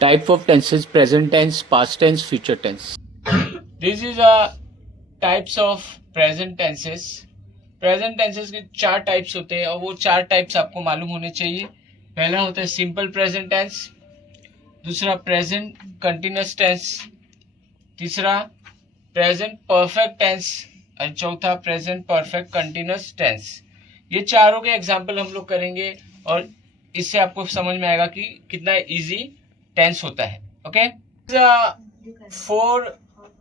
Type of tenses: present tense, past tense, future tense. This is a types of present tenses. Present tenses के 4 types होते हैं और वो 4 types आपको मालूम होने चाहिए. पहला होता है सिंपल प्रेजेंट टेंस, दूसरा प्रेजेंट कंटिन्यूस टेंस, तीसरा प्रेजेंट परफेक्ट टेंस और चौथा प्रेजेंट परफेक्ट कंटिन्यूस टेंस. ये चारों के एग्जाम्पल हम लोग करेंगे और इससे आपको समझ में आएगा कि कितना इजी टेंस होता है. Okay, 4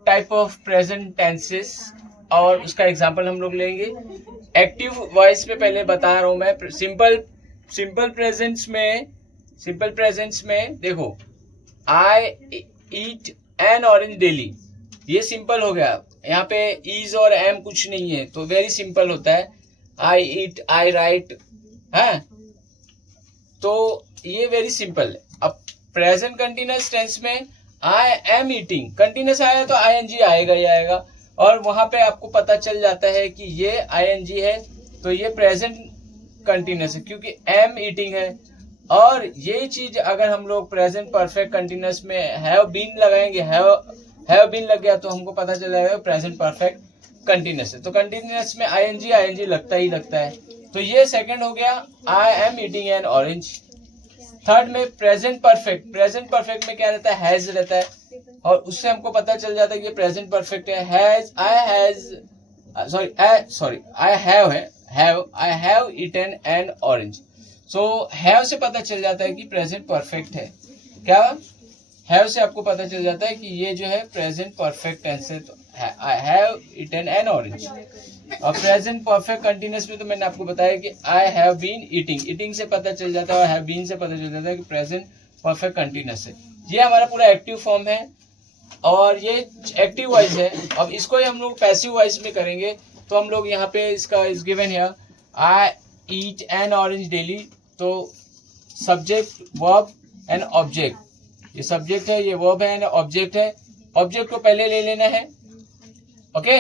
type of present tenses और उसका एग्जांपल हम लोग लेंगे. एक्टिव वॉइस पे पहले बता रहा हूं मैं. सिंपल प्रेजेंट्स में देखो, आई ईट एन ऑरेंज डेली, ये सिंपल हो गया. यहाँ पे इज और एम कुछ नहीं है तो वेरी सिंपल होता है. आई ईट, आई राइट है, तो ये वेरी सिंपल है. अब प्रेजेंट कंटिन्यूस टेंस में आई एम ईटिंग, कंटिन्यूस आया तो आईएनजी आएगा ही आएगा और वहां पे आपको पता चल जाता है कि ये आईएनजी है तो ये प्रेजेंट कंटिन्यूस है क्योंकि एम ईटिंग है. और यही चीज अगर हम लोग प्रेजेंट परफेक्ट कंटिन्यूस में हैव बीन लगाएंगे, हैव बीन लग गया तो हमको पता चल जाएगा प्रेजेंट परफेक्ट कंटिन्यूस है. तो कंटिन्यूस में आईएनजी लगता ही लगता है. तो ये सेकंड हो गया, आई am eating an orange. Third में प्रेजेंट परफेक्ट में क्या रहता है, हैज रहता है और उससे हमको पता चल जाता है कि प्रेजेंट परफेक्ट है. Has, I have eaten an orange. So have से पता चल जाता है कि प्रेजेंट परफेक्ट है. क्या हैव से आपको पता चल जाता है कि ये जो है प्रेजेंट परफेक्ट टेंस है. तो I have eaten an orange. और प्रेजेंट परफेक्ट कंटिन्यूस में तो मैंने आपको बताया कि आई हैव बीन ईटिंग से पता चल जाता है और हैव बीन से पता चल जाता है कि प्रेजेंट परफेक्ट कंटिन्यूस है. ये हमारा पूरा एक्टिव फॉर्म है और ये एक्टिव वॉइस है. अब इसको ही हम लोग पैसिव वॉइस में करेंगे. तो हम लोग यहाँ पे इसका is given here, I eat an orange daily. तो सब्जेक्ट, वर्ब एंड ऑब्जेक्ट, ये सब्जेक्ट है, ये वर्ब है एंड ऑब्जेक्ट है. ऑब्जेक्ट को पहले ले लेना है. ओके,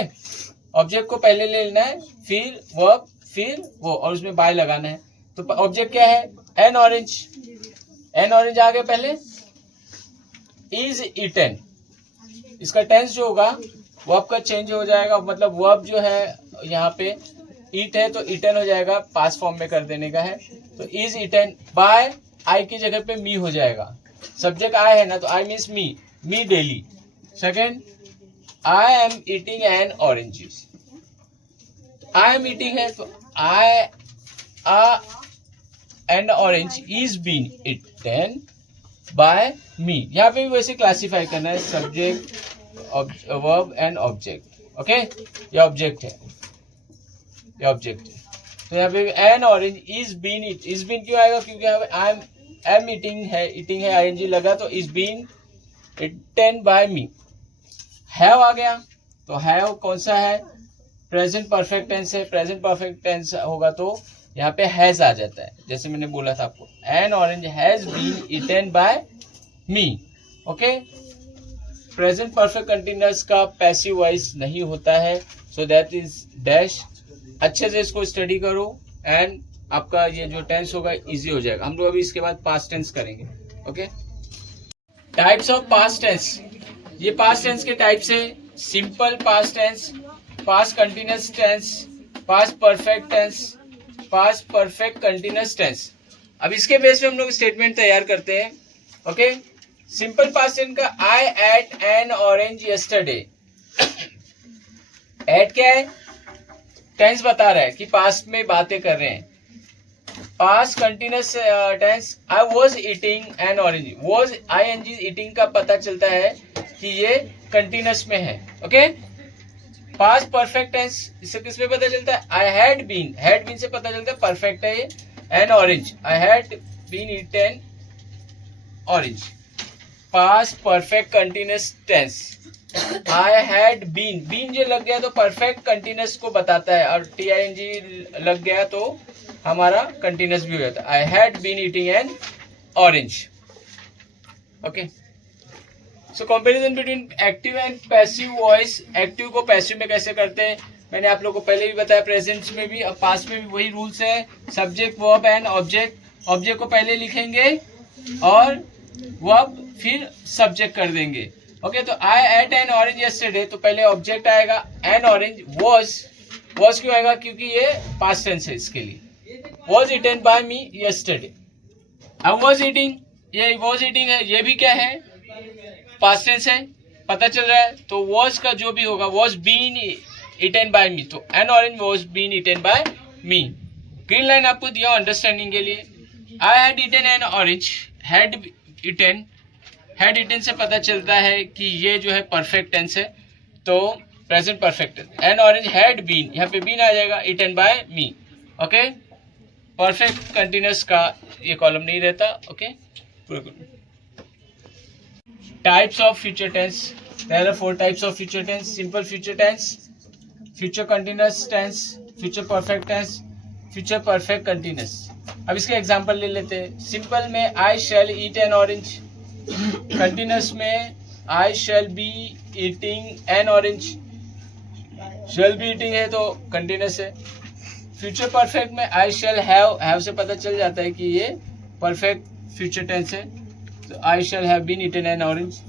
ऑब्जेक्ट को पहले ले लेना है, फिर वर्ब, फिर वो, और उसमें बाय लगाना है. तो ऑब्जेक्ट क्या है, एन ऑरेंज. एन ऑरेंज आ गया पहले. इज ईटन, इसका टेंस जो होगा वर्ब का चेंज हो जाएगा. मतलब वर्ब जो है यहाँ पे ईट है तो ईटन हो जाएगा, पास फॉर्म में कर देने का है. तो इज ईटन बाय, आई की जगह पे मी हो जाएगा. सब्जेक्ट आई है ना तो I means me daily. Second, I am eating an orange. I am eating है तो I an orange is been eaten by me. यहाँ पे भी वैसे क्लासिफाई करना है, subject, verb and object. Okay, ये ऑब्जेक्ट है, ये ऑब्जेक्ट है. तो यहाँ पे एन ऑरेंज इज बीन क्यों आएगा, क्योंकि आई एम ईटिंग है आईएनजी लगा तो is been eaten by me. Have आ गया तो हैव कौन सा है, प्रेजेंट परफेक्ट टेंस है. प्रेजेंट परफेक्ट टेंस होगा तो यहाँ पे हैज आ जाता है, जैसे मैंने बोला था आपको, an orange has been eaten by me. Okay, present perfect continuous का पैसिव वॉइस नहीं होता है. So that is dash. अच्छे से इसको स्टडी करो एंड आपका ये जो टेंस होगा इजी हो जाएगा. हम लोग अभी इसके बाद पास्ट टेंस करेंगे. Okay, types of past tense. ये पास्ट टेंस के टाइप्स है, simple past tense, past continuous tense, past perfect tense, past perfect continuous tense. अब इसके बेस पे हम लोग स्टेटमेंट तैयार करते हैं. ओके, सिंपल पास्ट टेंस का, I ate an orange yesterday. Ate क्या है, टेंस बता रहा है कि पास्ट में बातें कर रहे हैं. Past continuous tense, I was eating an orange. Was ING eating का पता चलता है कि ये कंटिन्यूअस में है. ओके, पास्ट परफेक्ट टेंस, इससे किस पे पता चलता है, आई हैड बीन से पता चलता है परफेक्ट है ये. An orange, I had been eaten orange. Past perfect continuous tense, I had been जो लग गया तो परफेक्ट कंटिन्यूअस को बताता है और टीआईएनजी लग गया तो हमारा कंटिन्यूअस भी हो जाता है. I had been eating an orange. Okay, so comparison between active and passive voice. Active को पैसिव में कैसे करते हैं मैंने आप लोगों को पहले भी बताया, प्रेजेंट में भी, अब पास्ट में भी वही रूल्स है. Subject, verb and object. Object को पहले लिखेंगे और वर्ब फिर सब्जेक्ट कर देंगे। ओके, तो आई एट एन ऑरेंज यस्टरडे, तो पहले ऑब्जेक्ट आएगा एन ऑरेंज। वॉज क्यों आएगा? क्योंकि ये पास्ट टेंस है इसके लिए। Was eaten by me yesterday. अब वॉज ईटिंग, ये वॉज ईटिंग है, ये भी क्या है? पास्ट टेंस है, पता चल रहा है। तो वॉज का जो भी होगा, was been eaten by me, तो an orange was been eaten by me. Green line आपको दिया अंडरस्टैंडिंग के लिए। I had eaten an orange, had eaten से पता चलता है कि ये जो है परफेक्ट टेंस है, तो present perfect. An orange had been, यहाँ पे बीन आ जाएगा, eaten by me. Okay, perfect continuous का ये कॉलम नहीं रहता। Okay, types of future tense. There are 4 types of future tense. Simple future tense, future continuous tense, future perfect tense, future perfect continuous. अब इसके example ले लेते हैं। सिंपल में I shall eat an orange, continuous में I shall be eating an orange. Shell be eating है तो कंटिन्यूस है। फ्यूचर परफेक्ट में आई शैल हैव से पता चल जाता है कि ये परफेक्ट फ्यूचर टेंस है, तो I shall have been eating an orange.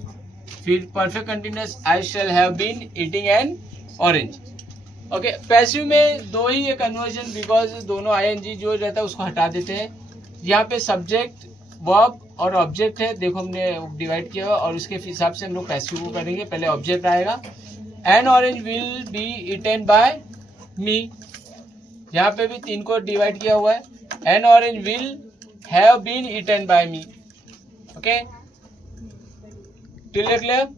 फिर perfect continuous, I shall have been eating an orange. Okay, passive में 2 ही है कन्वर्जन, बिकॉज दोनों आईएनजी जो रहता है उसको हटा देते हैं। यहाँ पे सब्जेक्ट, वर्ब और ऑब्जेक्ट है, देखो हमने डिवाइड किया और उसके हिसाब से हम लोग पैसिव को करेंगे। पहले ऑब्जेक्ट आएगा, an orange will be eaten by me. यहाँ पे भी 3 को डिवाइड किया हुआ है। An orange will have been eaten by me. Okay, clear?